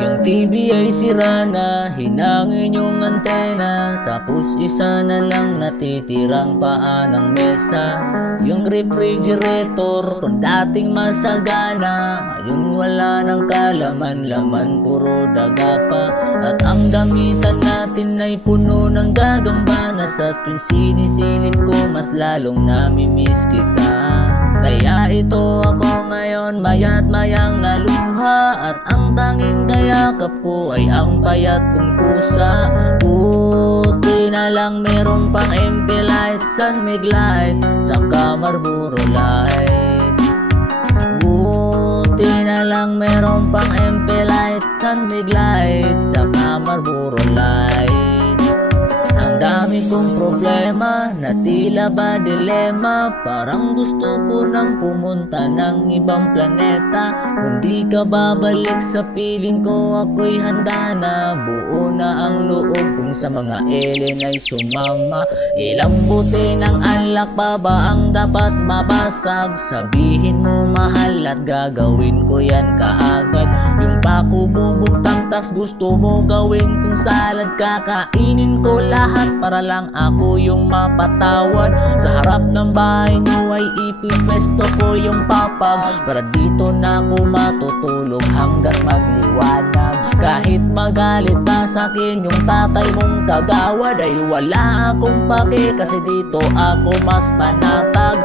Yung TV ay sira na, hinangin yung antena, tapos isa na lang natitirang paa ng mesa. Yung refrigerator, kung dating masagana, ngayon wala ng kalaman-laman, puro daga pa. At ang damitan natin ay puno ng gagambana, sa tuwing sinisilip ko mas lalong namimiss kita. Kaya ito ako ngayon, mayat mayang naluha, at ang tanging kayakap ko ay ang payat kong pusa. Buti na lang meron pang MP light, San Mig light, saka Marlboro light. Buti na lang meron pang MP light, San Mig light, saka Marlboro light. Ang dami kong problema na tila ba dilema, parang gusto ko nang pumunta ng ibang planeta. Kung di ka babalik sa piling ko, ako'y handa na. Buo na ang loob kung sa mga alien ay sumama. Ilang buti ng alak pa ba ang dapat mabasag? Sabihin mo mahal at gagawin ko yan kaagad. Yung pako bubuktang tas gusto mo gawin kung salad, kakainin ko lahat para lang ako yung mapatawad. Sa harap ng bahay nyo ay ipipwesto ko yung papag, para dito na ako matutulog hanggat magliwanag. Kahit magalit pa sa'kin yung tatay mong kagawa, dahil wala akong pake kasi dito ako mas panatag.